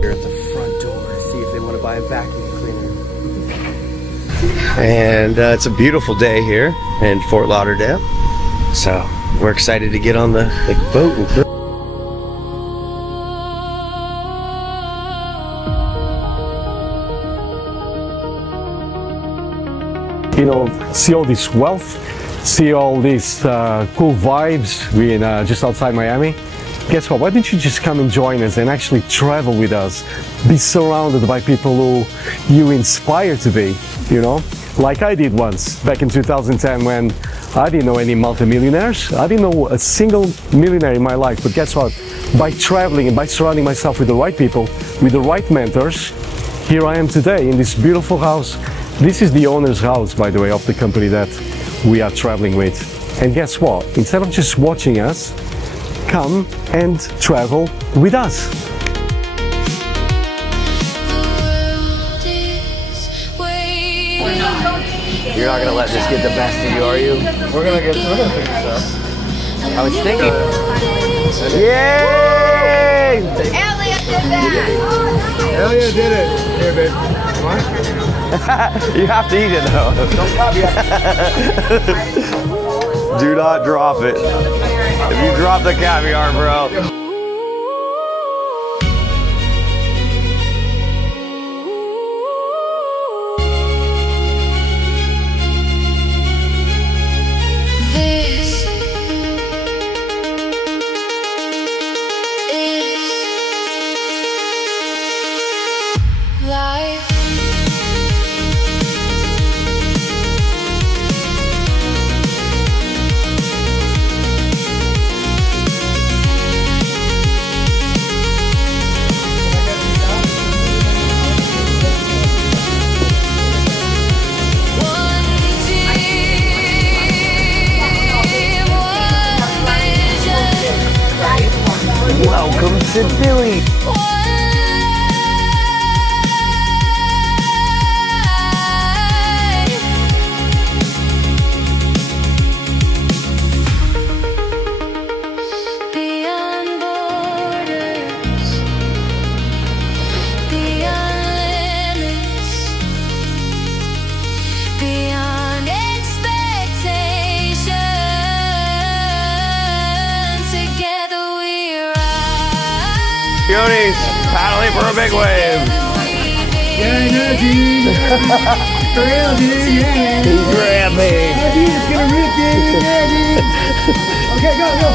Here at the front door to see if they want to buy a vacuum cleaner. And it's a beautiful day here in Fort Lauderdale. So we're excited to get on the boat and you know, see all this wealth, see all these cool vibes. We're just outside Miami. Guess what? Why don't you just come and join us and actually travel with us? Be surrounded by people who you inspire to be, you know? Like I did once back in 2010 when I didn't know any multimillionaires. I didn't know a single millionaire in my life. But guess what? By traveling and by surrounding myself with the right people, with the right mentors, here I am today in this beautiful house. This is the owner's house, by the way, of the company that we are traveling with. And guess what? Instead of just watching us, come and travel with us. You're not gonna let this get the best of you, are you? We're gonna figure this out. I was thinking. Yay! Elliot did that! Elliot did it. Here, babe. Come on. You have to eat it though. Don't copy it. Do not drop it. If you drop the caviar, bro. Welcome to Dewey. Yoni's paddling for a big wave. Yeah, I know, dude. For real, dude. Yeah. He's grabbing. Yeah, dude, it's gonna rip, dude. Yeah, dude. Okay, go, go.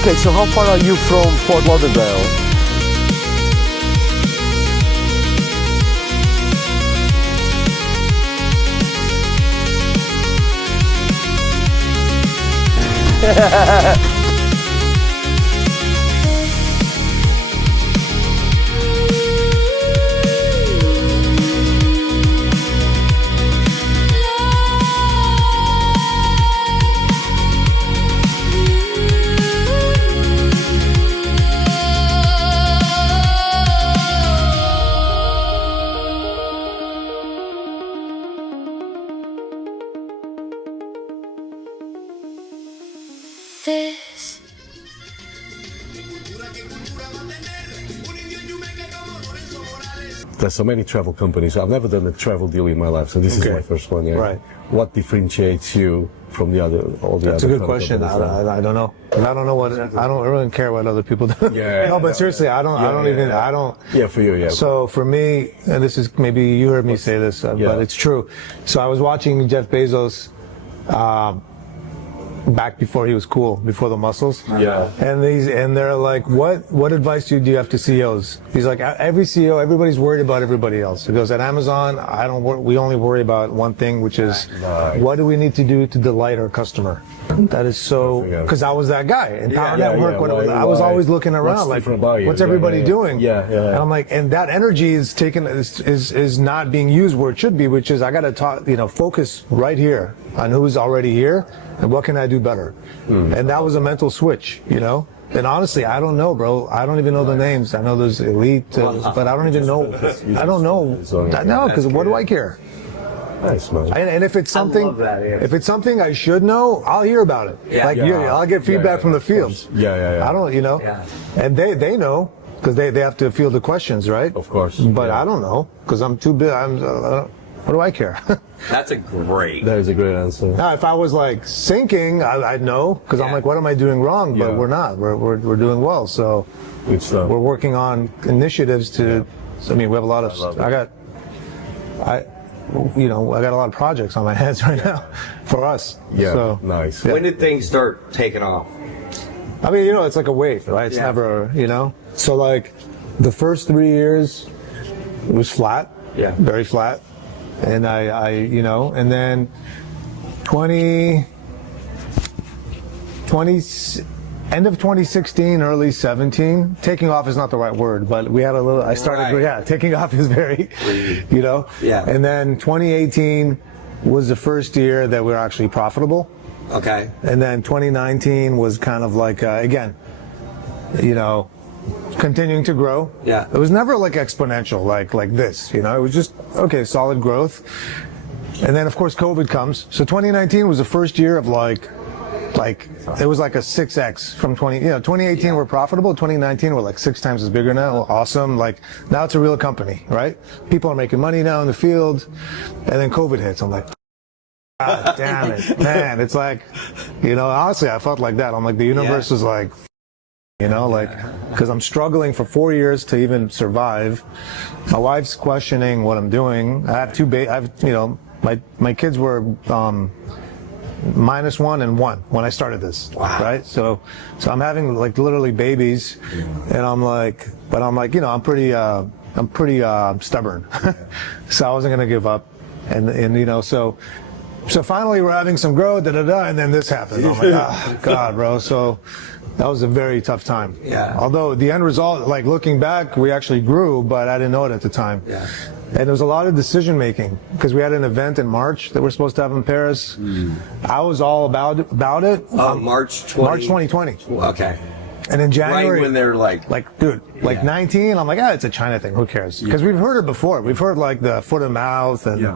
Okay, so how far are you from Fort Lauderdale? This. There's so many travel companies. I've never done a travel deal in my life, so this is my first one. Yeah. Right. What differentiates you from the other? All the That's other a good question. I don't know. I don't know what. I don't really care what other people do. Yeah. No, but seriously, I don't. Yeah, for you, yeah. So for me, and this is maybe you heard me say this, but it's true. So I was watching Jeff Bezos. Back before he was cool, before the muscles. Yeah. And they're like, what advice do you have to CEOs? He's like, every CEO, everybody's worried about everybody else. He goes, at Amazon, we only worry about one thing, which is what do we need to do to delight our customer? That is so, because I was that guy in Power Network. I was always looking around like, what's everybody doing? Yeah. And I'm like, and that energy is not being used where it should be, which is I got to focus right here on who's already here and what can I do do better? And that was a mental switch, you know? And honestly, I don't know, bro. I don't even know the names. I know there's elite, but I don't even know. I don't know. No, because what do I care? Nice, man. And if it's something, if it's something I should know, I'll hear about it. Yeah. Like I'll get feedback from the field. Yeah. I don't, you know, and they know because they have to field the questions, right? Of course. But I don't know because I'm too big. What do I care? That is a great answer. Now, if I was like sinking, I'd know because I'm like, what am I doing wrong? But we're not. We're doing well. So we're working on initiatives to. I mean, we have a lot of. I got a lot of projects on my hands right now for us. Yeah. So, nice. When did things start taking off? I mean, it's like a wave, right? It's never, So like the first 3 years it was flat. Yeah. Very flat. And and then 20 end of 2016, early 17. Taking off is not the right word, but we had a little. I started. Taking off is very, Yeah. And then 2018 was the first year that we were actually profitable. Okay. And then 2019 was kind of like again, continuing to grow. Yeah. It was never like exponential, like this. It was just solid growth. And then of course COVID comes. So 2019 was the first year of like it was like a 6x from 2018 we're profitable. 2019 we're like 6 times as bigger now. Awesome. Like now it's a real company, right? People are making money now in the field. And then COVID hits. I'm like, God damn it, man. It's like, honestly, I felt like that. I'm like, the universe was like, because I'm struggling for 4 years to even survive. My wife's questioning what I'm doing. I have two my kids were -1 and 1 when I started this. Wow. Right? So I'm having like literally babies, and I'm like, I'm pretty stubborn. So I wasn't gonna give up, and so finally we're having some growth, and then this happened. I'm like, oh, God, bro. So that was a very tough time. Yeah. Although the end result, like looking back, we actually grew, but I didn't know it at the time. Yeah. And there was a lot of decision making because we had an event in March that we're supposed to have in Paris. I was all about it. March 2020. Okay. And in January, right when they're like 19, I'm like, it's a China thing. Who cares? Because we've heard it before. We've heard like the foot and mouth and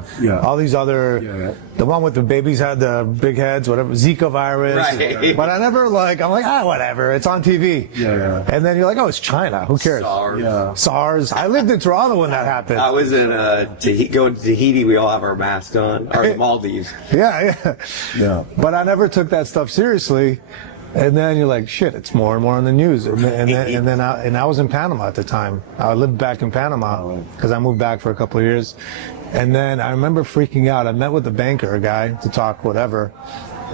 all these other, the one with the babies had the big heads, whatever, Zika virus. Right. But I never I'm like, whatever. It's on TV. Yeah. And then you're like, it's China. Who cares? SARS. Yeah. SARS. I lived in Toronto when that happened. I was in going to Tahiti. We all have our masks on. Or the Maldives. Yeah. Yeah. But I never took that stuff seriously. And then you're like, shit, it's more and more on the news. And then I was in Panama at the time. I lived back in Panama because I moved back for a couple of years. And then I remember freaking out. I met with the banker, a guy, to talk whatever.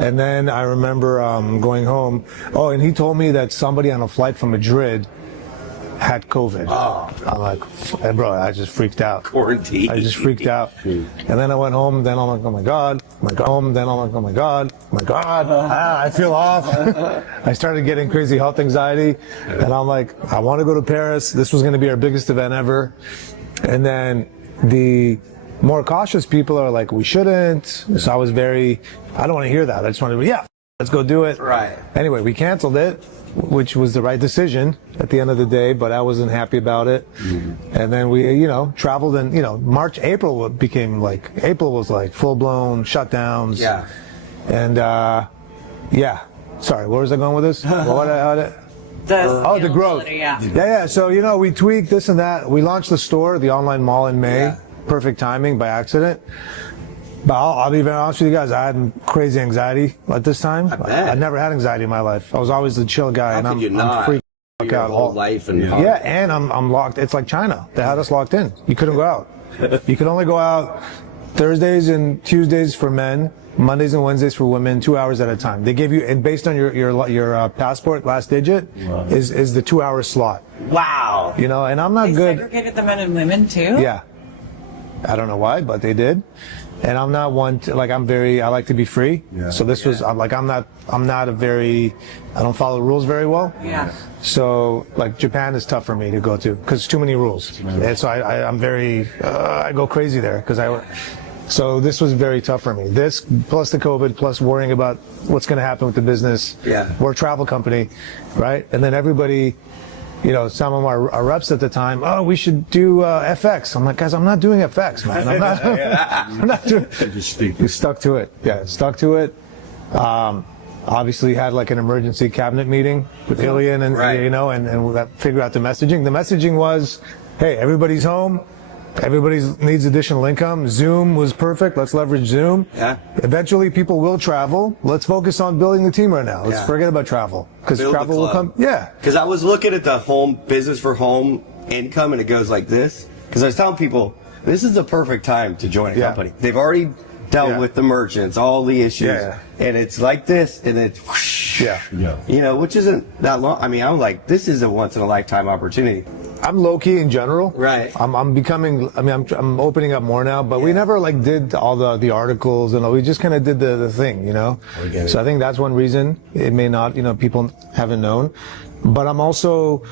And then I remember going home. Oh, and he told me that somebody on a flight from Madrid had COVID. Oh. I'm like, bro, I just freaked out. Quarantine. I just freaked out. And then I went home, then I'm like, oh my God. I feel off. I started getting crazy health anxiety. And I'm like, I want to go to Paris. This was going to be our biggest event ever. And then the more cautious people are like, we shouldn't. So I was I don't want to hear that. I just wanted to, let's go do it. Right. Anyway, we canceled it, which was the right decision at the end of the day, but I wasn't happy about it. And then we, traveled and, April was like full-blown shutdowns. Yeah. And, sorry, where was I going with this? The growth. Yeah. So, we tweaked this and that. We launched the store, the online mall in May. Yeah. Perfect timing by accident. But I'll be very honest with you guys. I had crazy anxiety at this time. I never had anxiety in my life. I was always the chill guy, and I'm freaking out all life. And and I'm locked. It's like China. They had us locked in. You couldn't go out. You could only go out Thursdays and Tuesdays for men, Mondays and Wednesdays for women, 2 hours at a time. They give you, and based on your passport last digit, is the 2 hour slot. Wow. And I'm not good. They segregated the men and women too. Yeah. I don't know why, but they did. And I'm not one to, I like to be free. Yeah. So this was, I don't follow rules very well. Yeah. So Japan is tough for me to go to because too many rules. And so I'm very, I go crazy there because So this was very tough for me. This, plus the COVID, plus worrying about what's going to happen with the business. Yeah. We're a travel company, right? And then everybody, you know, some of our reps at the time, oh, we should do FX. I'm like, guys, I'm not doing FX, man. I'm not, I'm not doing We stuck to it. Yeah, stuck to it. Obviously had like an emergency cabinet meeting with Ilian and, you know, and we figured out the messaging. The messaging was, hey, everybody's home. Everybody needs additional income. Zoom was perfect. Let's leverage Zoom. Yeah. Eventually, people will travel. Let's focus on building the team right now. Let's forget about travel because travel will come. Yeah. Because I was looking at the home business for home income, and it goes like this. Because I was telling people, this is the perfect time to join a company. They've already dealt with the merchants, all the issues, and it's like this, and it's whoosh, you know, which isn't that long. I mean, I'm like, this is a once in a lifetime opportunity. I'm low key in general. Right. I'm becoming. I mean, I'm opening up more now, but we never like did all the articles and all. We just kind of did the thing, you know. So I think that's one reason it may not, you know, people haven't known. But I'm also,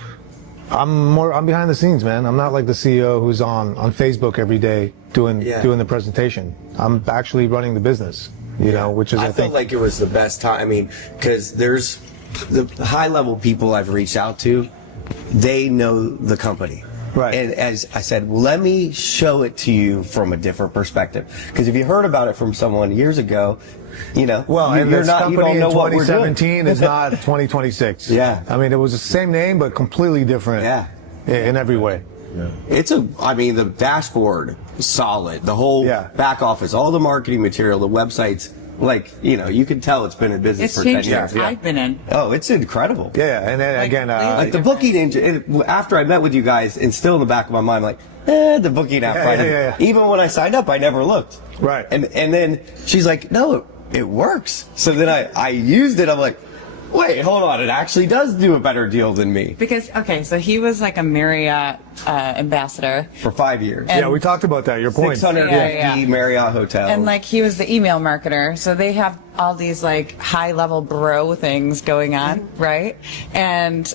I'm behind the scenes, man. I'm not like the CEO who's on Facebook every day doing the presentation. I'm actually running the business, you know, which is I felt like it was the best time. I mean, because there's the high level people I've reached out to. They know the company. Right. And as I said, let me show it to you from a different perspective. Because if you heard about it from someone years ago, you know, well, and you're this not, you company don't know in 2017 is not 2026. Yeah. I mean, it was the same name, but completely different in every way. Yeah. It's I mean, the dashboard, solid. The whole back office, all the marketing material, the websites. Like, you know, you can tell it's been in business for 10 years. I've been in. Oh, it's incredible. Yeah, and then again, like the booking engine. After I met with you guys, and still in the back of my mind, like, the booking app. Even when I signed up, I never looked. Right. And then she's like, no, it works. So then I used it. I'm like, wait, hold on. It actually does do a better deal than me. Because, okay, so he was like a Marriott ambassador. For 5 years. Yeah, we talked about that, your point. 650 Marriott hotels. And like he was the email marketer. So they have all these like high level bro things going on, right? And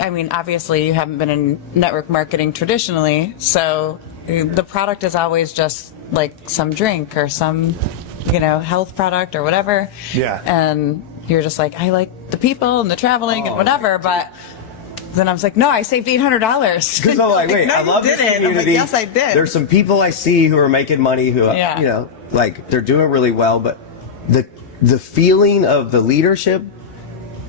I mean, obviously you haven't been in network marketing traditionally. So the product is always just like some drink or some, you know, health product or whatever. Yeah. And you're just like, I like the people and the traveling and whatever, but then I was like, no, I saved $800. Because I'm like, wait, no, I love this community. I'm like, yes, I did. There's some people I see who are making money who, you know, like they're doing really well, but the feeling of the leadership,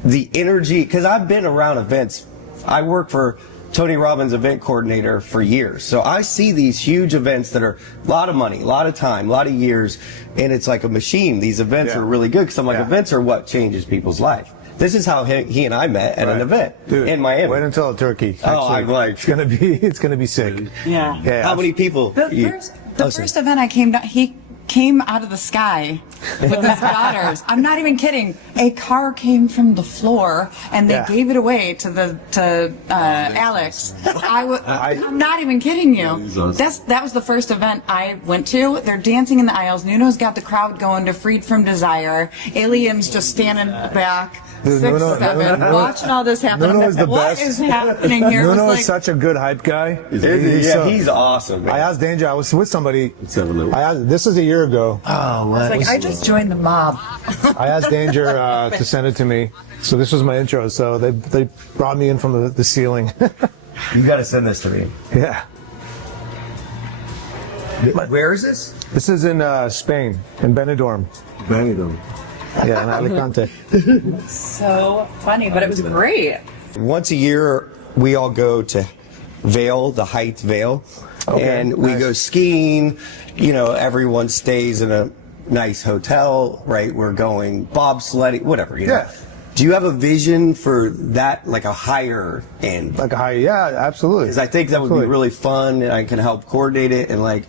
the energy, because I've been around events. I work for Tony Robbins' event coordinator for years. So I see these huge events that are a lot of money, a lot of time, a lot of years, and it's like a machine. These events are really good because I'm like, events are what changes people's life. This is how he and I met at an event in Miami. Wait until Turkey. Oh, I'm like, it's gonna be sick. Yeah. How many people? The first event I came down, he came out of the sky with his daughters. I'm not even kidding. A car came from the floor and they gave it away to Alex. I'm not even kidding you. That was the first event I went to. They're dancing in the aisles. Nuno's got the crowd going to Freed from Desire. Alien's just standing back. 6, 7, watching all this happen. Nuno is the what best. Is happening here? Nuno is such a good hype guy. He's awesome. Man. I asked Danger. I was with somebody. This is a year ago. Oh, what? Like, I just joined the mob. I asked Danger to send it to me. So this was my intro. So they brought me in from the ceiling. You got to send this to me. Yeah. Where is this? This is in Spain, in Benidorm. Benidorm. Yeah, in Alicante. So funny, but it was great. Once a year, we all go to Vail, the Heights Vail, and we go skiing. You know, everyone stays in a nice hotel, right? We're going bobsledding, whatever, you know. Do you have a vision for that, like a higher end? Like a higher, yeah, absolutely. Because I think that would be really fun, and I can help coordinate it, and like,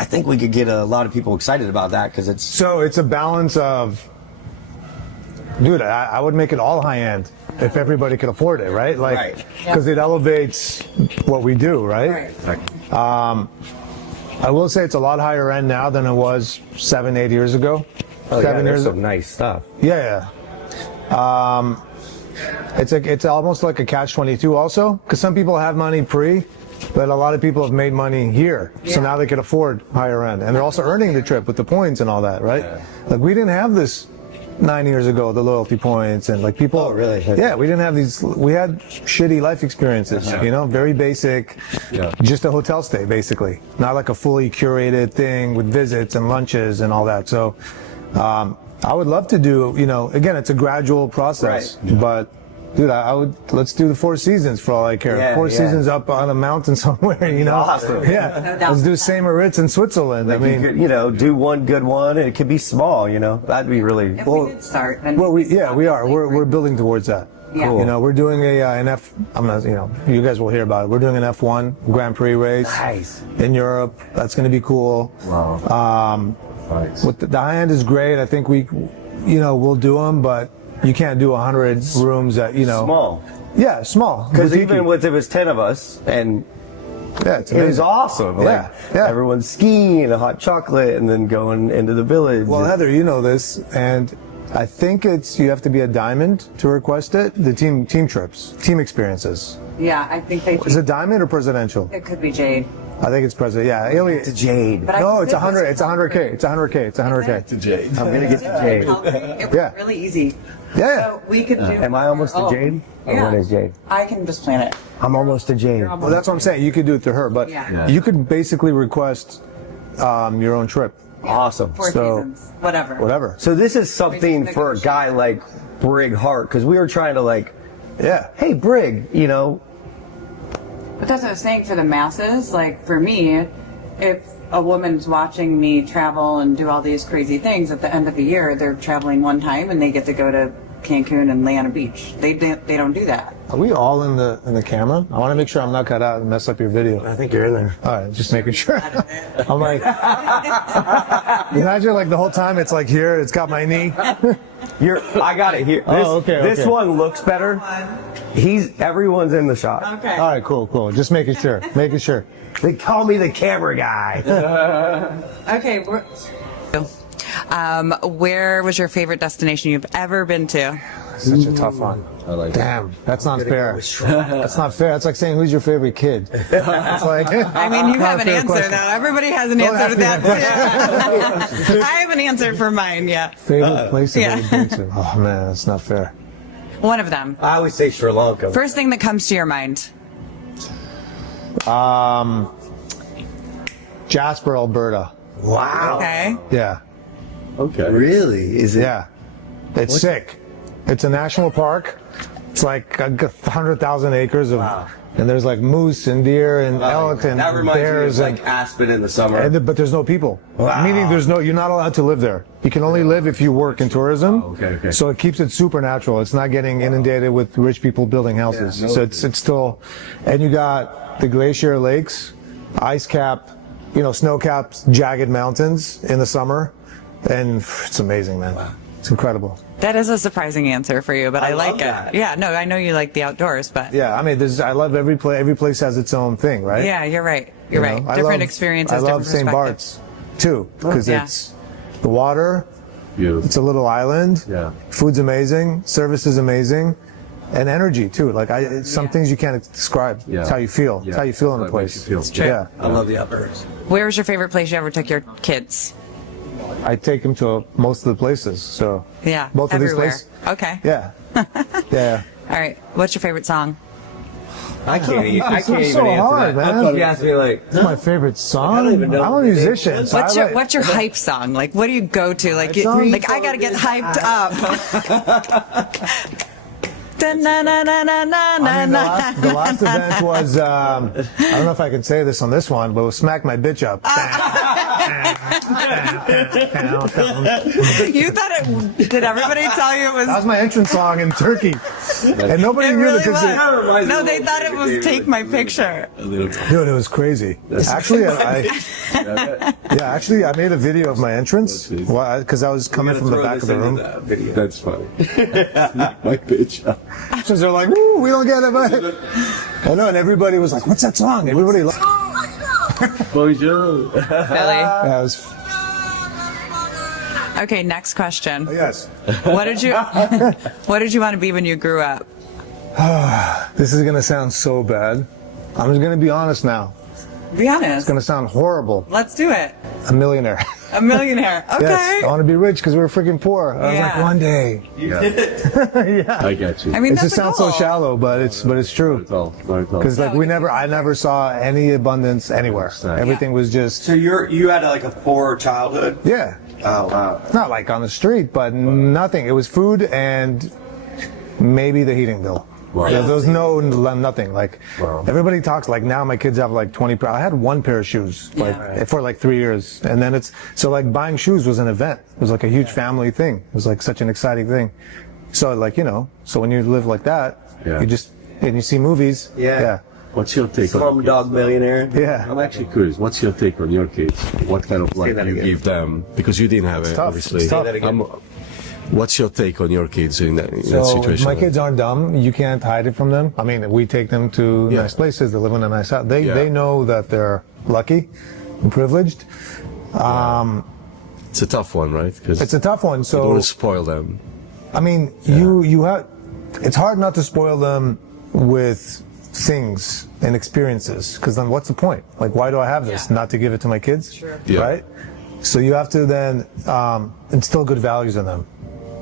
I think we could get a lot of people excited about that because it's... So it's a balance of, dude, I would make it all high end if everybody could afford it, right? Like, because it elevates what we do, right? I will say it's a lot higher end now than it was 7, 8 years ago. Oh, 7 years ago. Some nice stuff. Yeah. It's almost like a catch-22 also, because some people have money pre, But a lot of people have made money here, so now they can afford higher end, and they're also earning the trip with the points and all that, right? Like we didn't have this 9 years ago, the loyalty points, and like people. Oh, really? Yeah, we didn't have these. We had shitty life experiences, you know, very basic, just a hotel stay basically, not like a fully curated thing with visits and lunches and all that. So, I would love to do, you know, again, it's a gradual process, but. Dude, I would, let's do the 4 seasons for all I care. Yeah, 4 seasons up on a mountain somewhere, you know? Awesome. Yeah. Let's do St. Moritz in Switzerland. Like I mean, you know, do one good one, and it could be small, you know? That'd be really... If we did start, then well, we are. We're building towards that. Yeah. You know, we're doing an F, I'm not, you know, you guys will hear about it. We're doing an F1 Grand Prix race in Europe. That's going to be cool. Wow. Nice. With the high end is great. I think we, you know, we'll do them, but you can't do 100 rooms that, you know. Small. Yeah, small. Because even with, it was 10 of us, and it's it was awesome. Yeah, like, everyone's skiing and a hot chocolate and then going into the village. Well, Heather, you know this, and I think you have to be a diamond to request it. The team trips, team experiences. Yeah, I think they. Is it diamond or presidential? It could be jade. I think it's president. Yeah, It's a jade. No, it's 100. It's 100K. It's 100K. It's 100K. It's a jade. I'm gonna get the jade. It was really easy. Yeah. So we could do. Am I almost a jade? Or Yeah. what is jade? I can just plan it. I'm almost a jade. Well, that's what I'm saying. You could do it to her, but you could basically request your own trip. Awesome. 4 seasons. Whatever. So this is something for a guy like Brig Hart, because we were trying to like, hey Brig, you know. But that's what I was saying for the masses. Like for me, if a woman's watching me travel and do all these crazy things at the end of the year, they're traveling one time and they get to go to Cancun and lay on a beach. They don't do that. Are we all in the camera? I want to make sure I'm not cut out and mess up your video. I think you're in there. All right, just making sure. I'm like, imagine like the whole time it's like here, it's got my knee. I got it here. This one looks better. Everyone's in the shot. Okay. All right, cool. Just making sure. They call me the camera guy. Okay. Where was your favorite destination you've ever been to? Such a tough one. Damn, that's not fair. That's not fair. That's like saying who's your favorite kid. It's like, I mean, you have an answer though. Everybody has an answer to that too. I have an answer for mine. Yeah. Favorite place I've ever been to? Oh man, that's not fair. One of them. I always say Sri Lanka. First thing that comes to your mind. Jasper, Alberta. Wow. Okay. Yeah. Okay. Really? Is it? Yeah. It's sick. It's a national park. It's like 100,000 acres of, and there's like moose and deer and elk and that reminds bears me of like Aspen in the summer. but there's no people. Wow. Meaning you're not allowed to live there. You can only live if you work in tourism. Oh, okay. So it keeps it supernatural. It's not getting inundated with rich people building houses. So it's still, and you got the glacier lakes, ice cap, snow capped, jagged mountains in the summer, and it's amazing, man. Wow. It's incredible. That is a surprising answer for you, but I like that. it. Yeah, no, I know you like the outdoors, but yeah, I mean, I love every place. Every place has its own thing, right? Yeah, you're right. You're right. Different experiences. I love different St. Bart's too, because it's the water. Beautiful. It's a little island. Yeah. Food's amazing. Service is amazing. And energy too. Like some things you can't describe. Yeah. It's how you feel. Yeah. It's how you feel in a It place. makes you feel. Yeah. I love the outdoors. Where was your favorite place you ever took your kids? I take them to most of the places. So Yeah, both everywhere. of these places. Okay. Yeah. Yeah. All right. What's your favorite song? I can't even so answer hard, that. man. You asked me like, It's my favorite song. don't even know I'm a what it is. musician. So What's your hype song? Like, what do you go to? Like, song? like I gotta get hyped up. I mean, the last event was, I don't know if I can say this on this one, but it was Smack My Bitch Up. You thought it? Did everybody tell you it was? That was my entrance song in Turkey. And nobody It knew really it because was. No, they thought it was "Take My Picture." dude, it was crazy. Actually, I made a video of my entrance because I was coming from the back of the room. That's funny. My bitch. So they're like, "Woo, we don't get it." But I know, and everybody was like, "What's that song?" Everybody loved Bonjour. Billy. Yeah, it was, Okay, next question. yes. What did you want to be when you grew up? This is gonna sound so bad. I'm just going to be honest now. Be honest. It's going to sound horrible. Let's do it. A millionaire. A millionaire. Okay. Yes, I want to be rich because we were freaking poor. I was like, one day. Yeah. I get you. I mean, It just sounds so shallow, but it's true. Because like I never saw any abundance anywhere. Everything was just. So you had like a poor childhood? Yeah. Oh wow. Not like on the street, but nothing. It was food and maybe the heating bill. Wow. There was nothing. Like everybody talks like now my kids have like 20 I had one pair of shoes for like 3 years, and then it's so like buying shoes was an event. It was like a huge family thing. It was like such an exciting thing. So like, you know, so when you live like that, you just and you see movies. Yeah. What's your take on Slumdog Millionaire? Yeah. I'm actually curious. What's your take on your kids? What kind of life do you give them? Because you didn't have it, obviously. It's tough. What's your take on your kids in that So situation? my kids aren't dumb. You can't hide it from them. I mean, we take them to nice places. They live in a nice house. They know that they're lucky and privileged. It's a tough one, right? It's a tough one. So you don't want to spoil them. I mean, you have. It's hard not to spoil them with things and experiences, because then what's the point? Like, why do I have this? Not to give it to my kids, right? So you have to then instill good values in them.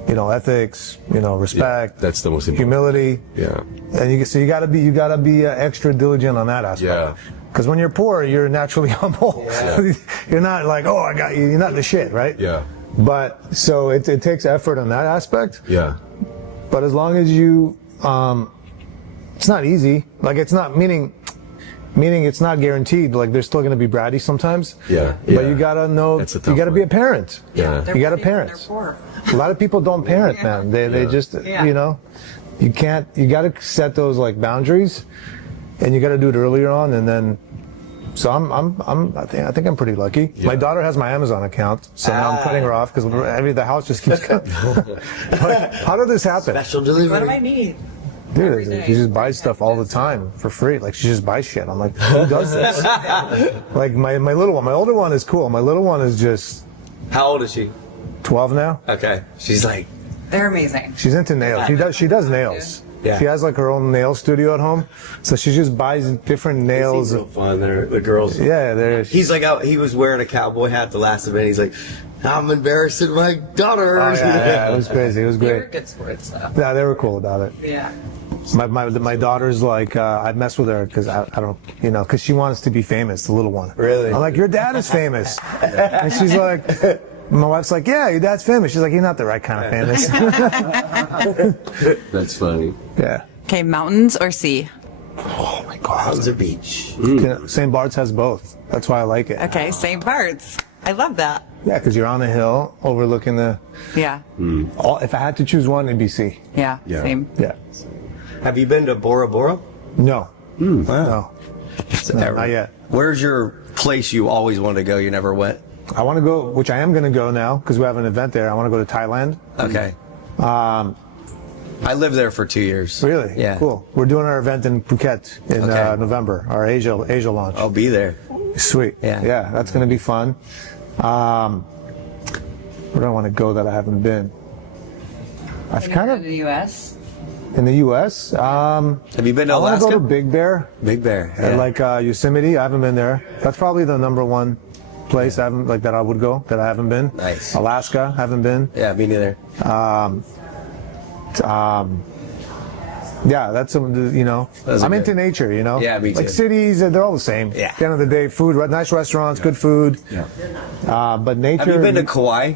You know, ethics. You know, respect. That's the most important. Humility. Yeah. And you got to be extra diligent on that aspect. Yeah. Because when you're poor, you're naturally humble. Yeah. You're not like, oh, I got you. You're not the shit, right? Yeah. But so it takes effort on that aspect. Yeah. But as long as you, it's not easy. Like it's not meaning it's not guaranteed. Like they're still going to be bratty sometimes. Yeah. But you got to know. You got to be a parent. Yeah. You got to parent. A lot of people don't parent, man. They just you know, you can't. You got to set those like boundaries, and you got to do it earlier on, and then. So I think I'm pretty lucky. Yeah. My daughter has my Amazon account, so now I'm cutting her off because the house just keeps coming. How did this happen? Special delivery. What do I need? Dude, she just buys stuff all the time for free. Like she just buys shit. I'm like, who does this? Like my little one. My older one is cool. My little one is just. How old is she? 12 now. Okay. She's like. They're amazing. She's into nails. She does nails. Yeah. She has like her own nail studio at home, so she just buys different nails. They seem so fun. They're the girls. Yeah, they're. He's like out. He was wearing a cowboy hat the last event. He's like, I'm embarrassing my daughters. Oh, yeah, it was crazy. It was great. They were good sports, though. Yeah, they were cool about it. Yeah. My daughter's like, I mess with her because I don't, you know, because she wants to be famous, the little one. Really? I'm like, your dad is famous, and she's like. My wife's like, yeah, your dad's famous. She's like, you're not the right kind of famous. That's funny. Yeah. Okay, mountains or sea? Oh my God. Mountains or beach? St. Bart's has both. That's why I like it. Okay, St. Bart's. I love that. Yeah, because you're on a hill overlooking the. Yeah. If I had to choose one, it'd be sea. Yeah. Same. Yeah. Have you been to Bora Bora? No. Wow. No, not yet. Where's your place you always wanted to go? You never went. I want to go, which I am going to go now because we have an event there. I want to go to Thailand. Okay. I lived there for 2 years. Really? Yeah. Cool. We're doing our event in Phuket in November, our Asia launch. I'll be there. Sweet. Yeah. Yeah, that's going to be fun. Where do I want to go that I haven't been? I've kind of in the U.S. In the U.S. Have you been to I want Alaska? to go to Big Bear. Big Bear. Yeah. Like Yosemite. I haven't been there. That's probably the number one place I haven't that I would go that I haven't been. Nice. Alaska, haven't been. Yeah, me neither. Yeah, that's you know. I'm into nature, you know. Yeah, me too. Like cities, they're all the same. Yeah. At the end of the day, food, nice restaurants, good food. Yeah. But nature. Have you been to Kauai?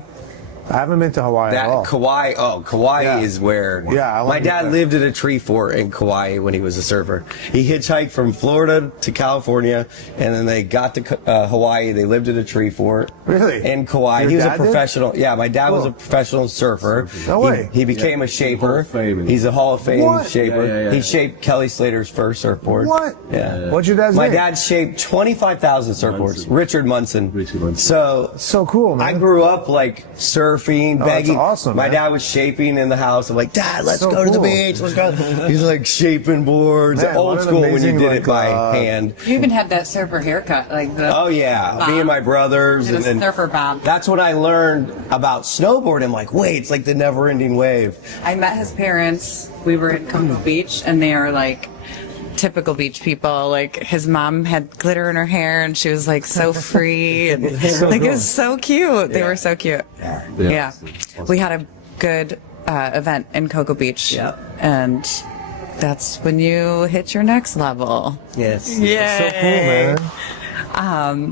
I haven't been to Hawaii at all. Kauai is where my dad lived at a tree fort in Kauai when he was a surfer. He hitchhiked from Florida to California, and then they got to Hawaii. They lived at a tree fort. Really? In Kauai. Your he was a dad did? professional. Yeah, my dad was a professional surfer. No way. He became a shaper. Hall of Fame. He's a Hall of Fame What? shaper. Yeah. He shaped Kelly Slater's first surfboard. What? Yeah. What's your dad's My name? dad shaped 25,000 surfboards. Richard Munson. Richard Munson. So cool, man. I grew up like surfing, begging. Awesome, My man. dad was shaping in the house. I'm like, Dad, let's So go to the cool. beach. Let's go. He's like shaping boards. Man, Old what an school when you amazing, did it by hand. You even had that surfer haircut, like the. Oh yeah, bob. me and my brothers. Did a then surfer bob. That's when I learned about snowboarding. I'm like, wait, it's like the never-ending wave. I met his parents. We were in Cocoa Beach, and they are like typical beach people. Like his mom had glitter in her hair, and she was like so free, and like it was so cute. They were so cute. Yeah. We had a good event in Cocoa Beach, and that's when you hit your next level. Yes. Yeah. So cool, man.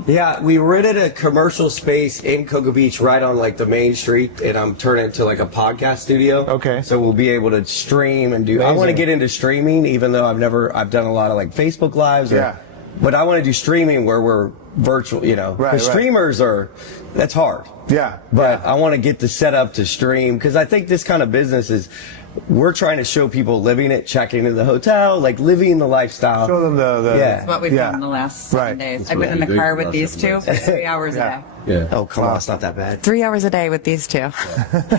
Yeah, we rented a commercial space in Cocoa Beach right on like the main street, and I'm turning it into like a podcast studio. Okay. So we'll be able to stream and do. Amazing. I want to get into streaming, even though I've done a lot of like Facebook lives. But I want to do streaming where we're virtual, you know. Right, streamers that's hard. Yeah. But I want to get the setup to stream, because I think this kind of business is, we're trying to show people living it, checking into the hotel, like living the lifestyle. Show them the That's what we've done the last 7 days. I've been in the car with these two for 3 hours a day. Oh, come on, it's not that bad. 3 hours a day with these two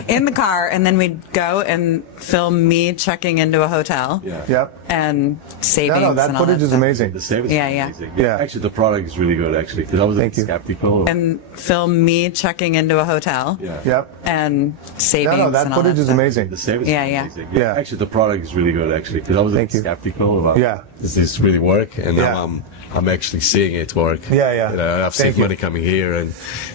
in the car, and then we'd go and film me checking into a hotel. Yep. And savings. No, that and all footage that is stuff. amazing. The savings Yeah, is yeah. amazing. Yeah. Actually, the product is really good, actually, because I was a bit skeptical. And film me checking into a hotel. Yep. And savings. No, that and all footage that is stuff. amazing. The savings Yeah, is yeah. amazing. Yeah. Actually, the product is really good, actually, because I was a bit skeptical about does this really work, and now I'm actually seeing it work. Yeah. You know, I've saved money coming here, and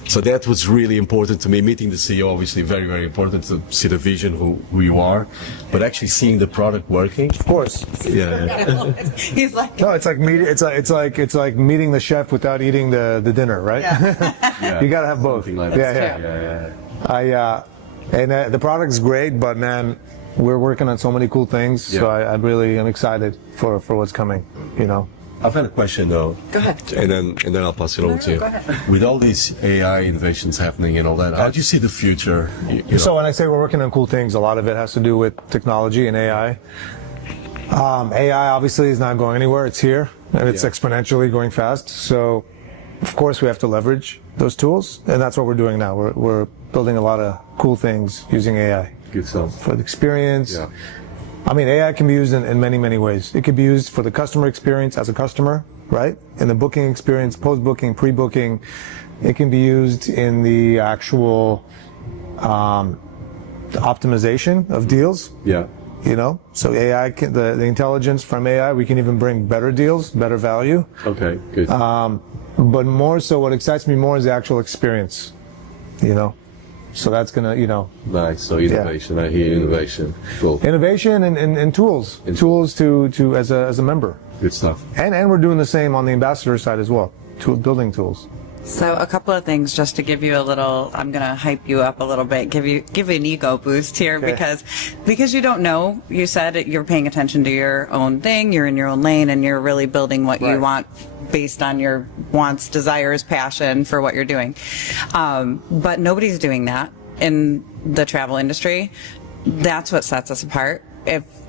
so that was really important to me. Meeting the CEO, obviously, very, very important to see the vision, who you are, but actually seeing the product working. Of course. Yeah. He's like, No, it's like meeting the chef without eating the dinner, right? You gotta have both. Something like that. Yeah. The product's great, but man, we're working on so many cool things. So I really am excited for what's coming. You know. I've had a question though. Go ahead. And then I'll pass it on to you. Go ahead. With all these AI innovations happening and all that, how do you see the future? You know? So when I say we're working on cool things, a lot of it has to do with technology and AI. AI obviously is not going anywhere. It's here, and it's exponentially going fast. So, of course, we have to leverage those tools, and that's what we're doing now. We're building a lot of cool things using AI. Good stuff. For the experience. Yeah. I mean, AI can be used in many, many ways. It could be used for the customer experience as a customer, right? In the booking experience, post-booking, pre-booking. It can be used in the actual optimization of deals. Yeah. You know, so AI, the intelligence from AI, we can even bring better deals, better value. Okay, good. But more so, what excites me more is the actual experience, you know. So that's gonna, you know. Nice. So innovation. I hear innovation. Cool. Innovation and tools. Tools to as a member. Good stuff. And we're doing the same on the ambassador side as well. Building tools. So a couple of things just to give you a little, I'm going to hype you up a little bit, give you an ego boost here because you don't know, you said you're paying attention to your own thing, you're in your own lane, and you're really building what you want based on your wants, desires, passion for what you're doing. But nobody's doing that in the travel industry. That's what sets us apart.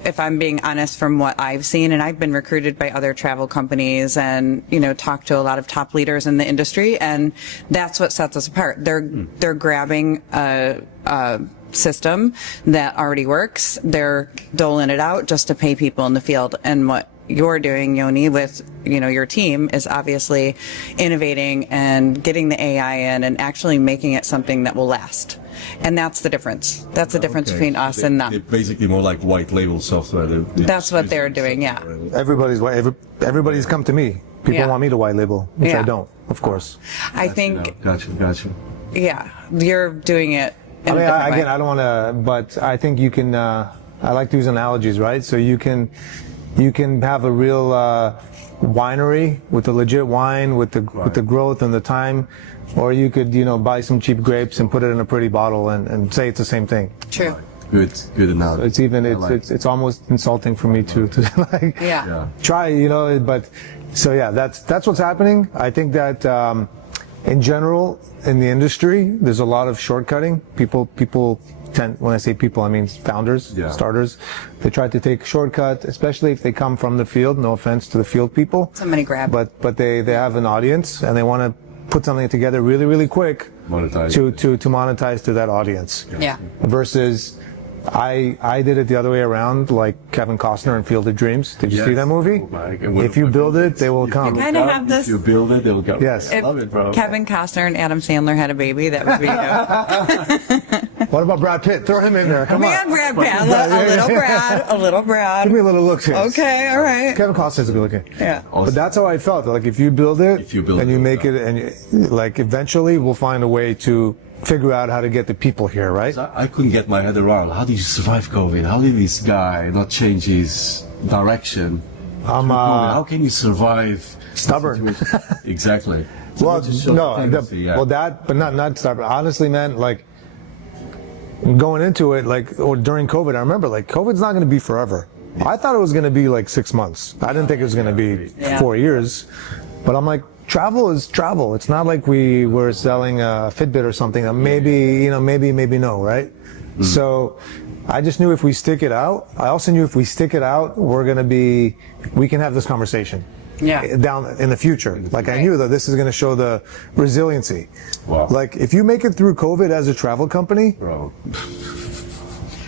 If I'm being honest from what I've seen, and I've been recruited by other travel companies and, you know, talked to a lot of top leaders in the industry, and that's what sets us apart. They're grabbing a system that already works. They're doling it out just to pay people in the field. And what you're doing, Yoni, with, you know, your team is obviously innovating and getting the AI in and actually making it something that will last. And that's the difference. That's the difference between us and them. They're basically more like white label software. That's what they're doing, yeah. Everybody's come to me. People want me to white label, which I don't, of course. I think. Gotcha. Yeah, you're doing it. I mean, again, I don't want to, but I think you can. I like to use analogies, right? So you can have a real winery with a legit wine, with the growth and the time, or you could, you know, buy some cheap grapes and put it in a pretty bottle and say it's the same thing. True. Good analogy. So it's almost insulting for me to like try, you know. But so yeah, that's what's happening. I think that in general in the industry, there's a lot of shortcutting. People tend, when I say people, I mean founders, starters. They try to take a shortcut, especially if they come from the field. No offense to the field people. Somebody grab. But they have an audience and they want to put something together really, really quick to monetize to that audience. Yeah. Versus I did it the other way around, like Kevin Costner in Field of Dreams. Did you see that movie? If you build it, they will come. You kind of have this. If you build it, they will come. Yes. If I love it, bro. Kevin Costner and Adam Sandler had a baby, that would be you. What about Brad Pitt? Throw him in there. Come on. Man, Brad Pitt. A little Brad. Give me a little look here. Okay, all right. Kevin Costner's a good looking. Yeah. But that's how I felt. Like if you build it, and you make it, and like eventually we'll find a way to figure out how to get the people here, right? I couldn't get my head around. How did you survive COVID? How did this guy not change his direction? How can you survive? Stubborn. Exactly. Well, but not stubborn. Honestly, man, like going into it, like, or during COVID, I remember, like, COVID's not going to be forever. I thought it was going to be like 6 months. I didn't think it was going to be 4 years. But I'm like, travel is travel. It's not like we were selling a Fitbit or something. Maybe no, right? Mm-hmm. So I just knew if we stick it out, I also knew if we stick it out, we can have this conversation. Down in the future. Like I knew that this is going to show the resiliency. Wow. Like if you make it through COVID as a travel company, bro.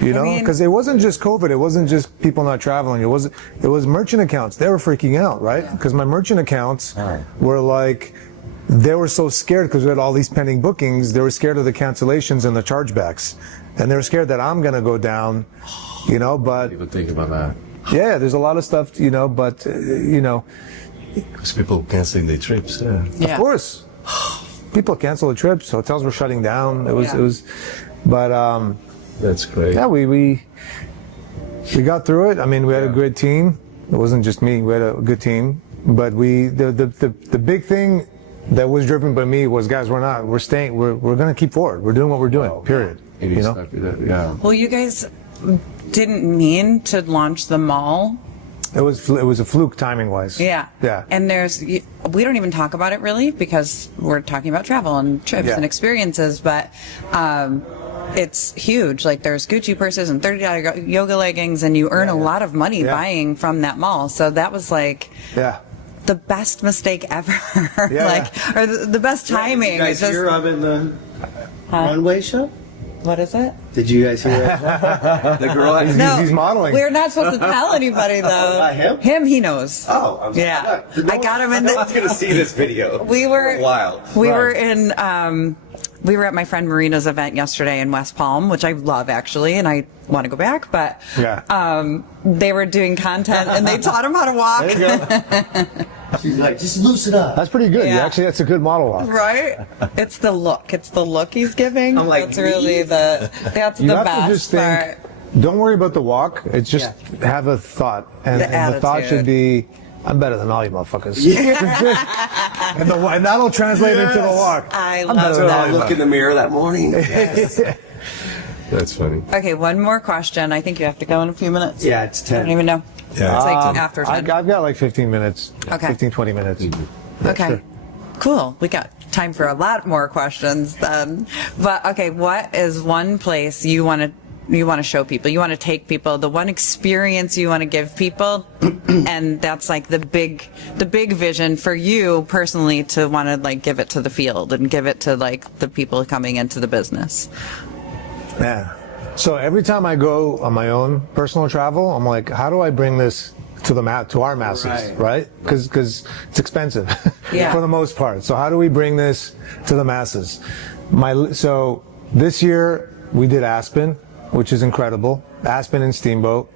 You know, because it wasn't just COVID. It wasn't just people not traveling. It was merchant accounts. They were freaking out, right? Because my merchant accounts were like, they were so scared because we had all these pending bookings. They were scared of the cancellations and the chargebacks, and they were scared that I'm going to go down. You know, but even think about that. Yeah, there's a lot of stuff. You know, but you know. Because people canceling their trips. Of course, people cancel the trips. Hotels were shutting down. It was, but that's great. Yeah, we got through it. I mean, we had a good team. It wasn't just me. We had a good team. But the big thing that was driven by me was, guys, we're going to keep forward. We're doing what we're doing. Period. You know. Yeah. Well, you guys didn't mean to launch the mall. It was a fluke timing wise. Yeah. Yeah. And we don't even talk about it really because we're talking about travel and trips and experiences, but it's huge. Like there's Gucci purses and $30 yoga leggings, and you earn a lot of money buying from that mall. So that was like the best mistake ever. Or the best timing. Did you guys hear I'm in the runway show? What is it? Did you guys hear it? The girl he's modeling. We're not supposed to tell anybody though. Him? Him, he knows. Oh, I'm sorry. I got him in No one's gonna see this video. We were for a while. We were in we were at my friend Marina's event yesterday in West Palm, which I love actually, and I want to go back, but they were doing content and they taught him how to walk. There you go. She's like, just loosen up. That's pretty good. Yeah. Actually, that's a good model walk. Right? It's the look. It's the look he's giving. I'm like, that's really the You have best to just think, part. don't worry about the walk. It's just have a thought. And the thought should be, I'm better than all you motherfuckers. and that'll translate into the walk. I I'm love better than all I you look in the mirror that morning. Yes. That's funny. Okay, one more question. I think you have to go in a few minutes. Yeah, it's 10. I don't even know. Yeah. It's like after 10. I've got like 15 minutes. Okay. 15, 20 minutes. Okay. Sure. Cool. We got time for a lot more questions then. But okay, what is one place you want to show people? You want to take people, the one experience you want to give people, and that's like the big vision for you personally to want to like give it to the field and give it to like the people coming into the business. Yeah. So every time I go on my own personal travel, I'm like, how do I bring this to our masses, right? Because it's expensive for the most part. So how do we bring this to the masses? So this year we did Aspen, which is incredible. Aspen and Steamboat.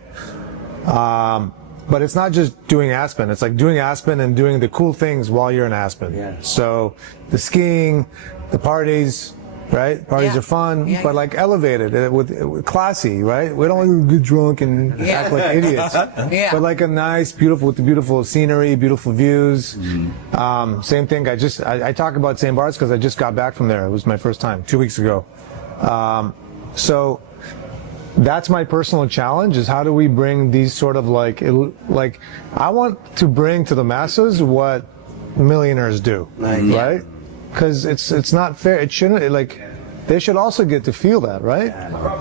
But it's not just doing Aspen. It's like doing Aspen and doing the cool things while you're in Aspen. Yeah. So the skiing, the parties. Right? Parties are fun, but like elevated, with classy, right? We don't want to get drunk and act like idiots. But like a nice, with the beautiful scenery, beautiful views. Mm-hmm. Same thing. I talk about St. Bart's because I just got back from there. It was my first time 2 weeks ago. So that's my personal challenge: is how do we bring these sort of like I want to bring to the masses what millionaires do, right? Because it's not fair. It shouldn't, they should also get to feel that, right?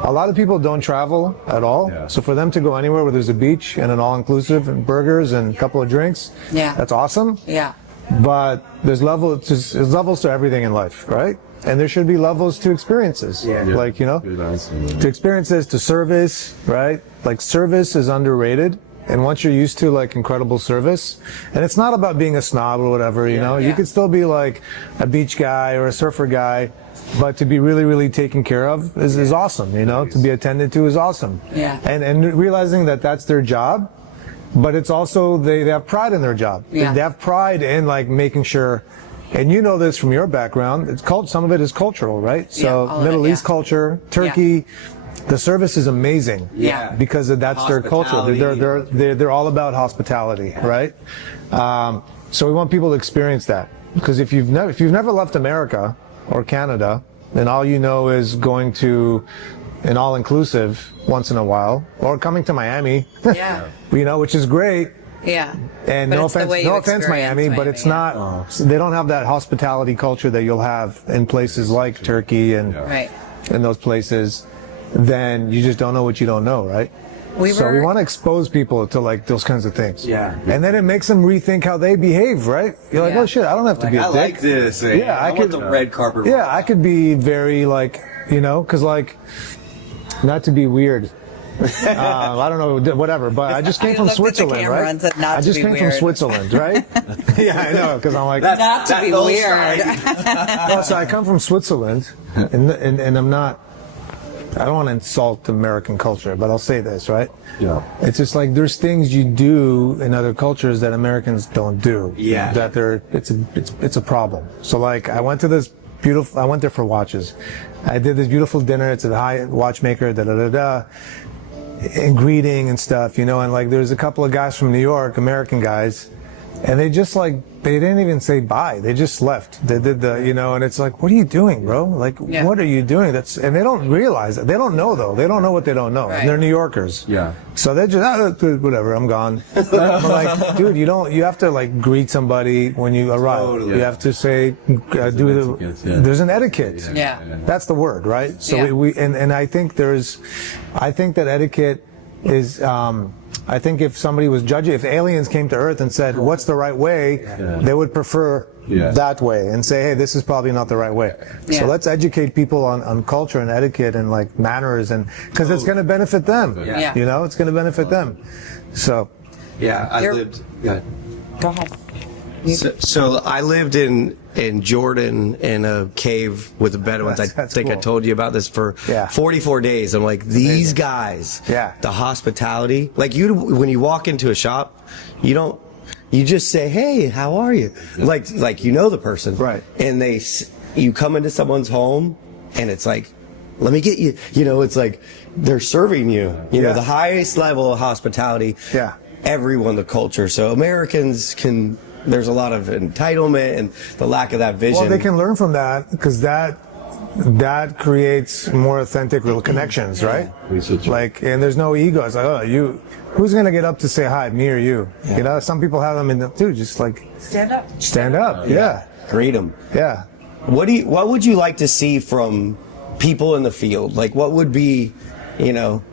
A lot of people don't travel at all. So for them to go anywhere where there's a beach and an all-inclusive and burgers and a couple of drinks, that's awesome. Yeah. But there's levels to everything in life, right? And there should be levels to experiences. Like, to experiences, to service, right? Like service is underrated. And once you're used to like incredible service, and it's not about being a snob or whatever, you know, you could still be like a beach guy or a surfer guy, but to be really, really taken care of is awesome, you know, to be attended to is awesome. Yeah. And realizing that that's their job, but it's also, they have pride in their job. Yeah. They have pride in like making sure, and you know this from your background, it's called, some of it is cultural, right? So Middle East culture, Turkey, the service is amazing. Yeah. Because that's their culture. They're all about hospitality, right? So we want people to experience that. Because if you've never left America or Canada, and all you know is going to an all-inclusive once in a while, or coming to Miami, you know, which is great. Yeah. And no offense, Miami, but it's not, they don't have that hospitality culture that you'll have in places like Turkey and in those places. Then you just don't know what you don't know, right? So we want to expose people to like those kinds of things. Yeah. And then it makes them rethink how they behave, right? You're like, oh shit, I don't have to be a dick. I like this. Yeah, I want the red carpet. Yeah, I could be very like, you know, because like, not to be weird. I don't know, whatever, but I just came from Switzerland, right? I just came from Switzerland, right? Yeah, I know, because I'm like, not to be weird. So I come from Switzerland, and I'm not, I don't want to insult American culture, but I'll say this, right? Yeah. It's just like there's things you do in other cultures that Americans don't do. Yeah. That it's a problem. So like I went there for watches. I did this beautiful dinner. It's a high watchmaker, and greeting and stuff, you know, and like there's a couple of guys from New York, American guys, and they just like, they didn't even say bye. They just left. They did the, you know, and it's like, what are you doing, bro? Like, what are you doing? And they don't realize it. They don't know, though. They don't know what they don't know. And they're New Yorkers. Yeah. So they're just, whatever, I'm gone. But like, dude, you have to like greet somebody when you arrive. Totally. You have to say, there's an etiquette. Yeah. That's the word, right? So and I think that etiquette is, I think if somebody was judging, if aliens came to Earth and said, what's the right way, they would prefer that way and say, hey, this is probably not the right way. So let's educate people on culture and etiquette and like manners, and because it's going to benefit them. You know, it's going to benefit them. So. Yeah, I lived. Go ahead. So I lived in Jordan in a cave with the Bedouins. I think cool. I told you about this for 44 days. I'm like, these guys, the hospitality, like when you walk into a shop, you just say, hey, how are you? Like you know the person. Right. And you come into someone's home and it's like, let me get you, you know, it's like they're serving you, you know, the highest level of hospitality. Yeah. Everyone, the culture. So Americans there's a lot of entitlement and the lack of that vision. Well, they can learn from that because that creates more authentic real connections, right? Like, and there's no ego. It's like, oh, who's going to get up to say hi, me or you? You know, some people have them in the, dude, just like stand up. Yeah. Greet them. Yeah. What would you like to see from people in the field? Like, what would be, you know,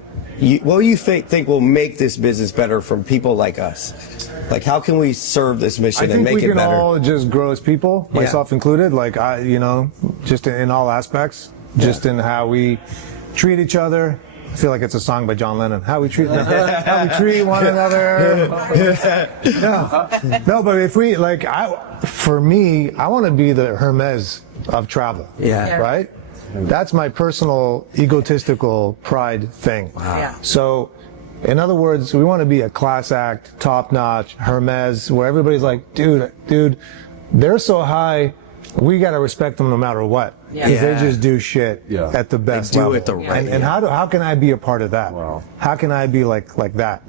what do you think will make this business better from people like us? Like, how can we serve this mission and make it better? I think we can all just grow as people, myself included. Like, you know, just in all aspects, just in how we treat each other. I feel like it's a song by John Lennon. How we treat one another. No, but if we like, for me, I want to be the Hermes of travel. Yeah. Right. That's my personal egotistical pride thing. Wow. Yeah. So. In other words, we want to be a class act, top-notch, Hermes, where everybody's like, dude, they're so high, we got to respect them no matter what. Because they just do shit at the best level. They do it the right way. And how can I be a part of that? Wow. How can I be like that?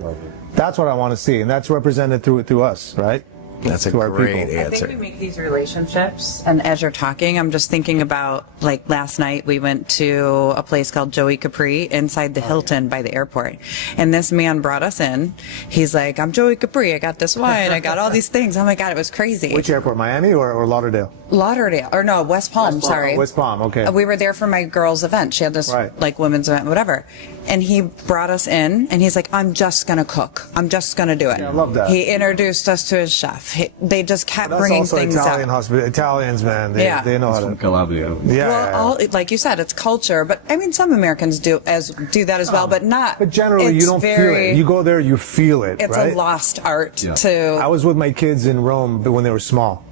That's what I want to see, and that's represented through us, right? That's a great answer. I think we make these relationships, and as you're talking, I'm just thinking about, like, last night we went to a place called Joey Capri inside the Hilton by the airport, and this man brought us in. He's like, I'm Joey Capri, I got this wine, I got all these things. Oh my God, it was crazy. Which airport, Miami or Lauderdale? Lauderdale, or no, West Palm, sorry. West Palm, okay. We were there for my girl's event. She had this, like, women's event, whatever. and he brought us in, and he's like, I'm just going to cook. I'm just going to do it. Yeah, I love that. He introduced us to his chef. They just kept That's bringing also things Italian out. Italians, man, they know how to. Calabria. Well, like you said, it's culture, but I mean, some Americans do that as well, but not. But generally, you don't feel it. You go there, you feel it. It's right? a lost art Yeah. to. I was with my kids in Rome when they were small.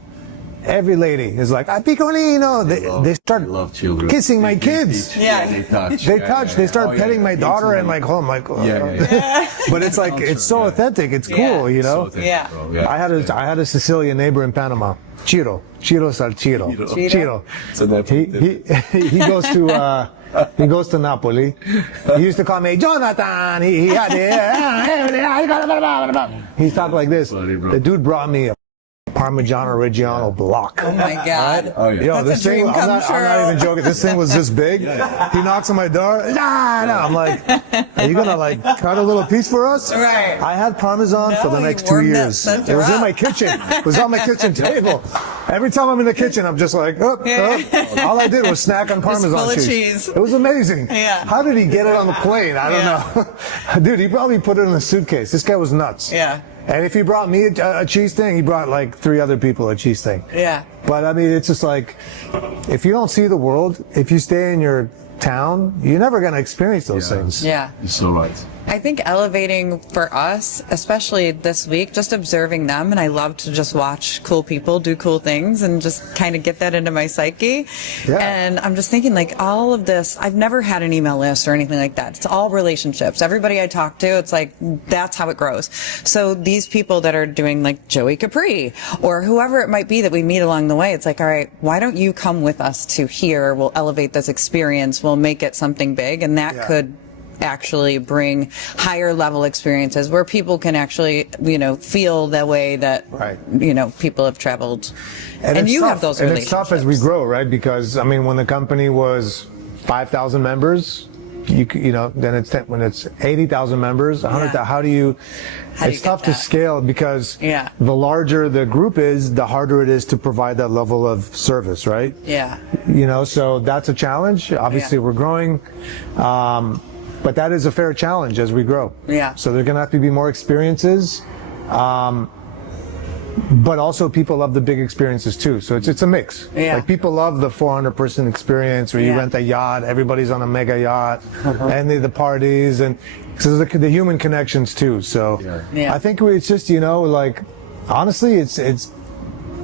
Every lady is like, "Ah, piccolino." They start love children. kissing my kids. They touch. They start petting my daughter and like, oh my god. But it's like it's so authentic. It's cool, you know. Yeah. I had a Sicilian neighbor in Panama. Ciro Salciro. Ciro. He goes to Napoli. He used to call me Jonathan. He talked like this. The dude brought me a Parmigiano Reggiano block. Oh my God. Oh, yeah. Yo, That's this a dream thing, come I'm not even joking. This thing was this big. He knocks on my door. Nah. I'm like, are you gonna like cut a little piece for us? Right. I had Parmesan for the No, next you 2 warmed that years. center It was in up. my kitchen. It was on my kitchen table. Every time I'm in the kitchen, I'm just like, all I did was snack on Parmesan full of cheese. It was amazing. Yeah. How did he get it on the plane? I don't know. Dude, he probably put it in a suitcase. This guy was nuts. Yeah. And if he brought me a cheese thing, he brought like 3 other people a cheese thing. Yeah. But I mean, it's just like, if you don't see the world, if you stay in your town, you're never going to experience those things. Yeah. You're so right. I think elevating for us, especially this week, just observing them, and I love to just watch cool people do cool things and just kind of get that into my psyche. Yeah. And I'm just thinking, like, all of this, I've never had an email list or anything like that. It's all relationships. Everybody I talk to, it's like, that's how it grows. So these people that are doing like Joey Capri or whoever it might be that we meet along the way, it's like, all right, why don't you come with us to here? We'll elevate this experience. We'll make it something big. And that could actually bring higher level experiences where people can actually, feel the way that, people have traveled. And you have those relationships. And it's tough as we grow, right? Because, I mean, when the company was 5,000 members, then it's when it's 80,000 members, 100,000, how do you it's tough to scale because the larger the group is, the harder it is to provide that level of service, right? Yeah. So that's a challenge. Obviously, we're growing. But that is a fair challenge as we grow. Yeah. So there are going to have to be more experiences. But also people love the big experiences too. So it's a mix. Yeah. Like people love the 400-person experience where you rent a yacht, everybody's on a mega yacht, and the parties, and so the human connections too. So I think it's just, like, honestly, it's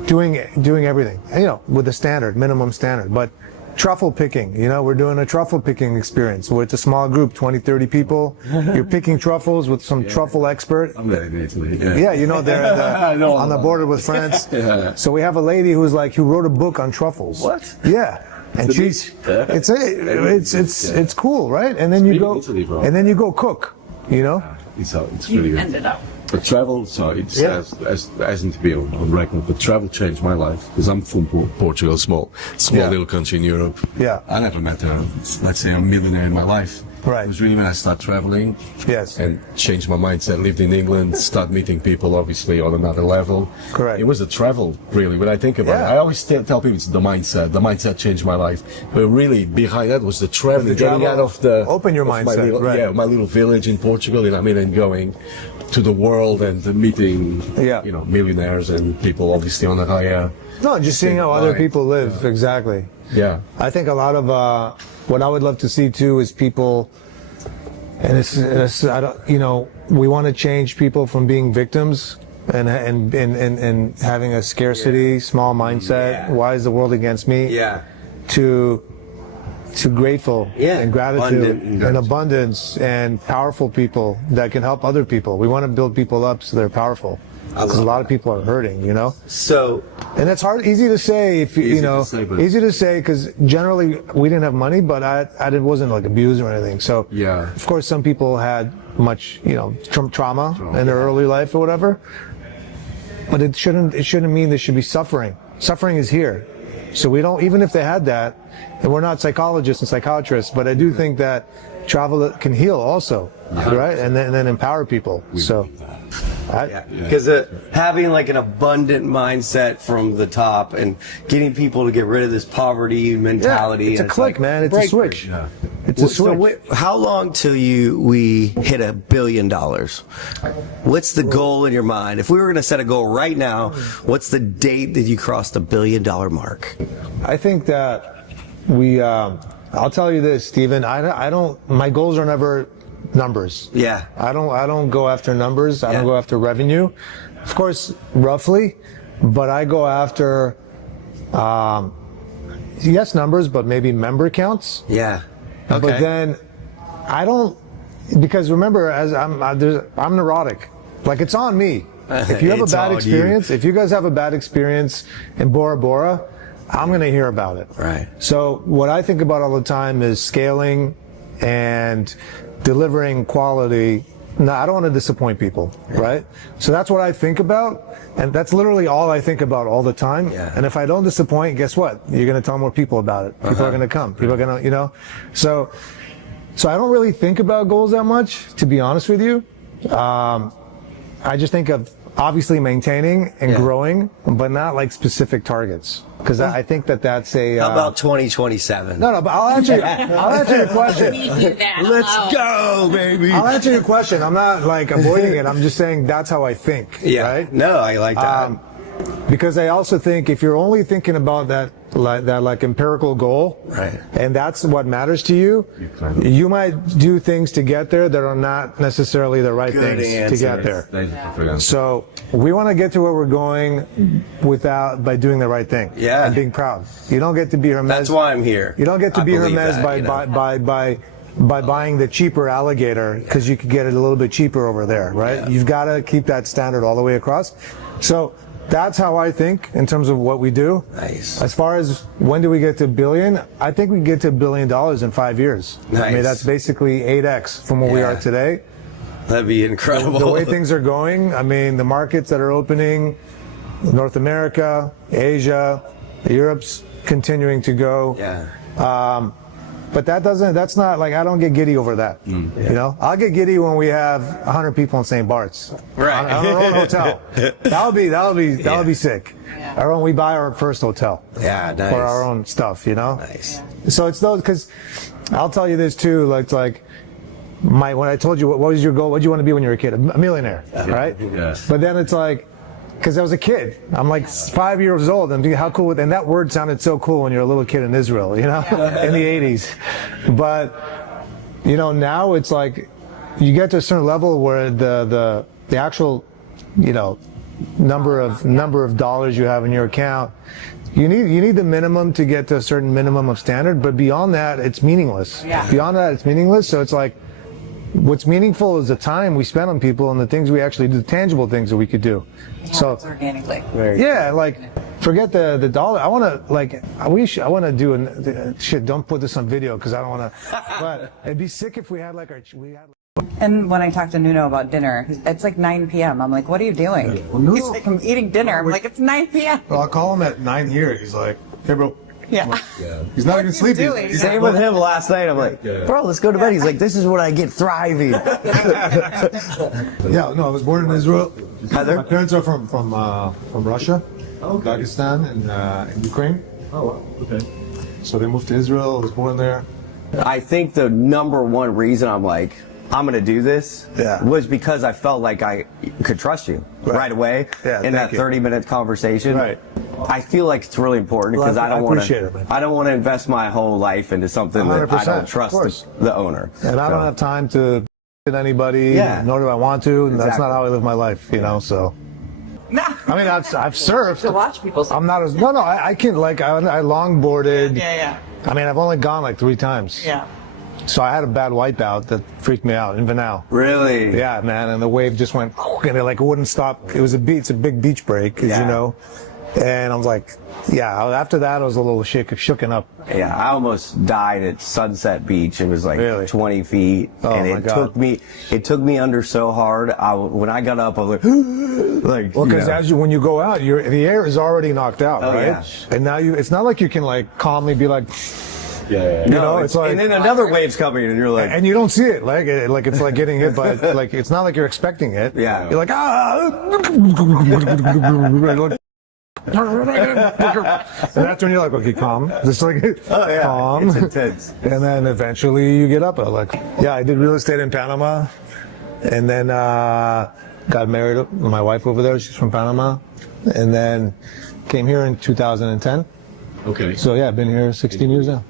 doing everything, with the standard, minimum standard. But truffle picking, we're doing a truffle picking experience where it's a small group, 20, 30 people. You're picking truffles with some truffle expert. I'm there in Italy. They're on the border with France. So we have a lady who wrote a book on truffles. What? Yeah. And it's cool, right? And then you go cook, It's really good. Ended up. But travel, so it hasn't been on record, but travel changed my life because I'm from Portugal, small little country in Europe. Yeah. I never met let's say, a millionaire in my life. Right. It was really when I started traveling. Yes. And changed my mindset. Lived in England, started meeting people, obviously, on another level. Correct. It was the travel, really. When I think about it, I always tell people it's the mindset. The mindset changed my life. But really, behind that was the traveling, getting out of the... Open your mindset, my little village in Portugal, and going to the world and meeting, millionaires and people obviously on a higher... No, just seeing how other people live, exactly. Yeah. I think a lot of what I would love to see too is people, and we want to change people from being victims and having a scarcity, small mindset. Why is the world against me? Yeah. To grateful and gratitude and abundance and powerful people that can help other people. We want to build people up so they're powerful. Because a lot of people are hurting, So, and it's easy to say easy to say because generally we didn't have money, but I wasn't like abused or anything. So, of course, some people had much, trauma in their early life or whatever. But it shouldn't mean there should be suffering. Suffering is here. So we don't, even if they had that, and we're not psychologists and psychiatrists, but I do think that travel can heal also, right? And then empower people. So. Because having like an abundant mindset from the top and getting people to get rid of this poverty mentality. It's a click, man. It's a switch. It's a switch. So how long till we hit $1 billion? What's the goal in your mind? If we were going to set a goal right now, what's the date that you crossed the $1 billion mark? I think that I'll tell you this, Stephen. I don't. My goals are never numbers. Yeah. I don't go after numbers. I don't go after revenue. Of course, roughly, but I go after yes, numbers, but maybe member counts. Yeah. Okay. But then I don't, because remember, as I'm neurotic. Like, it's on me. If you have a bad experience, if you guys have a bad experience in Bora Bora, I'm going to hear about it. Right. So what I think about all the time is scaling and delivering quality. No, I don't want to disappoint people, right? So that's what I think about, and that's literally all I think about all the time. Yeah. And if I don't disappoint, guess what? You're going to tell more people about it. People are going to come. People are going to, So I don't really think about goals that much, to be honest with you. I just think of obviously maintaining and growing, but not like specific targets. Because I think that's a. How about 2027? No, but I'll answer your question. Let's go, baby. I'll answer your question. I'm not like avoiding it. I'm just saying that's how I think. Yeah. Right? No, I like that. Because I also think if you're only thinking about that empirical goal, right, and that's what matters to you, you might do things to get there that are not necessarily the right things to get there. So we want to get to where we're going by doing the right thing. Yeah. And being proud. You don't get to be Hermes. That's why I'm here. You don't get to be Hermes by buying the cheaper alligator because you could get it a little bit cheaper over there, right? Yeah. You've got to keep that standard all the way across. So that's how I think in terms of what we do. Nice. As far as when do we get to $1 billion, I think we get to $1 billion in 5 years. Nice. I mean, that's basically 8x from where we are today. That'd be incredible. The way things are going, I mean, the markets that are opening, North America, Asia, Europe's continuing to go. Yeah. But that's not like, I don't get giddy over that. I'll get giddy when we have 100 people in St. Bart's. Right. On our own hotel. That'll be sick. Yeah. When we buy our first hotel. Yeah, nice. For our own stuff, Nice. So it's those, because I'll tell you this too, when I told you what was your goal, what did you want to be when you were a kid? A millionaire, right? Yeah. But then it's like, because I was a kid. I'm like 5 years old, and how cool! And that word sounded so cool when you're a little kid in Israel, in the '80s. But now it's like you get to a certain level where the actual number of dollars you have in your account. You need the minimum to get to a certain minimum of standard, but beyond that, it's meaningless. Yeah. Beyond that, it's meaningless. So it's like, what's meaningful is the time we spend on people and the things we actually do, the tangible things that we could do. So organically. Forget the dollar. I want to do shit. Don't put this on video because I don't want to. But it'd be sick if we had And when I talked to Nuno about dinner, it's like 9 p.m. I'm like, what are you doing? He's like, I'm eating dinner. I'm like, it's 9 p.m. Well, I'll call him at 9 here. He's like, hey, bro. Yeah. He's not even sleeping. Same with him last night. I'm like, bro, let's go to bed. He's like, this is what I get thriving. I was born in Israel. Heather? My parents are from Russia, Dagestan, and Ukraine. Oh, wow. Okay. So they moved to Israel. I was born there. I think the number one reason I'm like, I'm going to do this was because I felt like I could trust you right away in that 30-minute conversation. Right. I feel like it's really important because I don't want to invest my whole life into something that I don't trust the owner. And I don't have time to anybody, nor do I want to. And that's not how I live my life, So. I mean, I've surfed. To watch people. I'm not as I can I longboarded. Yeah. I mean, I've only gone 3 times. Yeah. So I had a bad wipeout that freaked me out in Vanau. Really? Yeah, man. And the wave just went, and it wouldn't stop. It was it's a big beach break, as you know. And I was like, after that I was a little shooken up. Yeah, I almost died at Sunset Beach. It was 20 feet. Oh, and it took me under so hard. When I got up, I was like, well, because when you go out, the air is already knocked out, right? Yeah. And now it's not like you can calmly be like, it's like, and then another wave's coming, and you're like, and you don't see it, it's like getting hit by, it's not like you're expecting it. Yeah, you're like, And that's when you're like, okay, calm. Just like, calm. It's intense. And then eventually you get up. Like, yeah, I did real estate in Panama, and then got married to my wife over there. She's from Panama, and then came here in 2010. Okay. So yeah, I've been here 16 years now.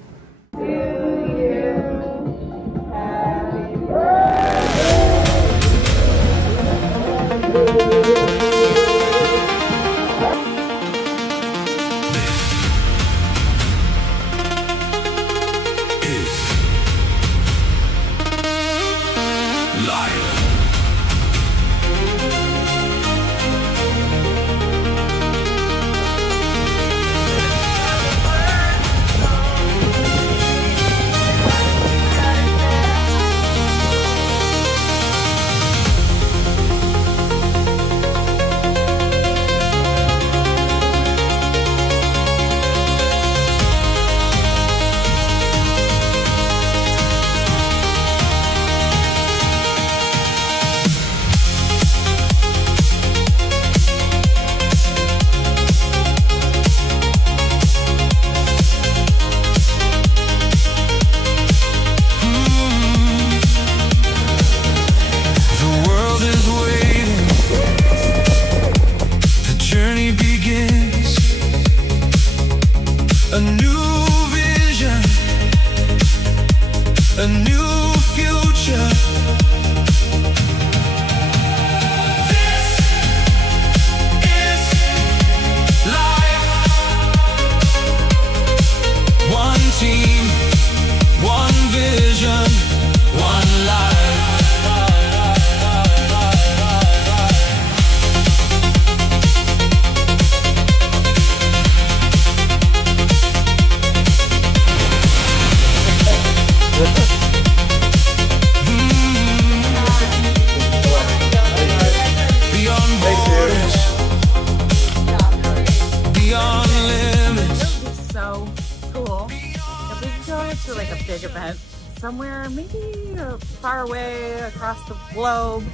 Somewhere maybe far away across the globe,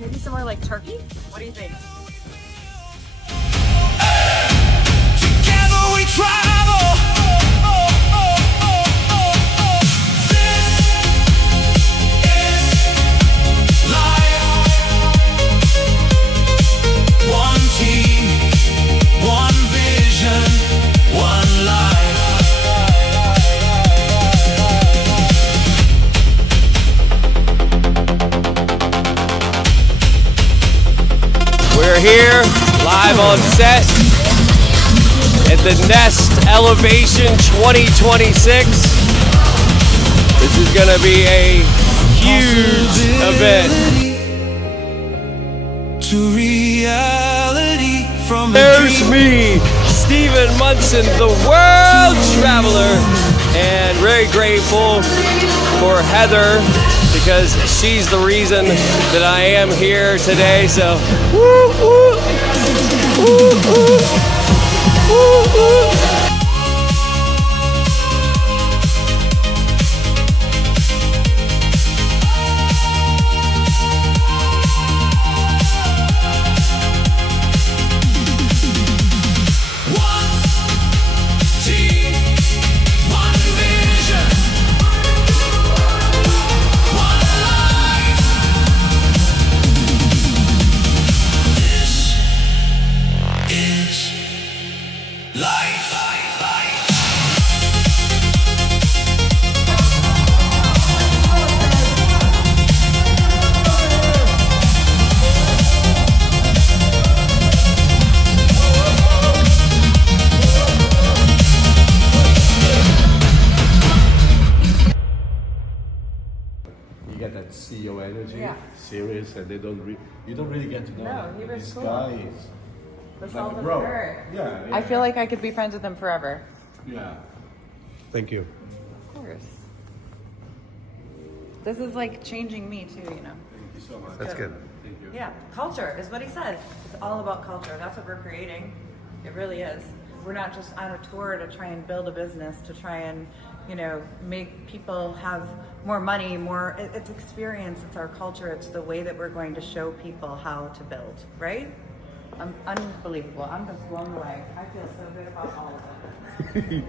maybe somewhere like Turkey. What do you think? Together we travel. This is life. One team, one vision, one life. We're here live on set at the Nest Elevation 2026. This is going to be a huge event. To reality from There's me, Stephen Munson, the world traveler, and very grateful for Heather, because she's the reason that I am here today. So, woo, woo, woo, woo, woo, woo. CEO energy, serious, and you don't really get to know. No, he was this cool. guy is like a bro. Yeah, I feel like I could be friends with him forever. Yeah. Thank you. Of course. This is like changing me too, you know. Thank you so much. That's good. Thank you. Yeah, culture is what he said. It's all about culture. That's what we're creating. It really is. We're not just on a tour to try and build a business, to try and, you know, make people have more money, more, it's experience, it's our culture, it's the way that we're going to show people how to build, right? unbelievable. I'm just blown away. I feel so good about all of it.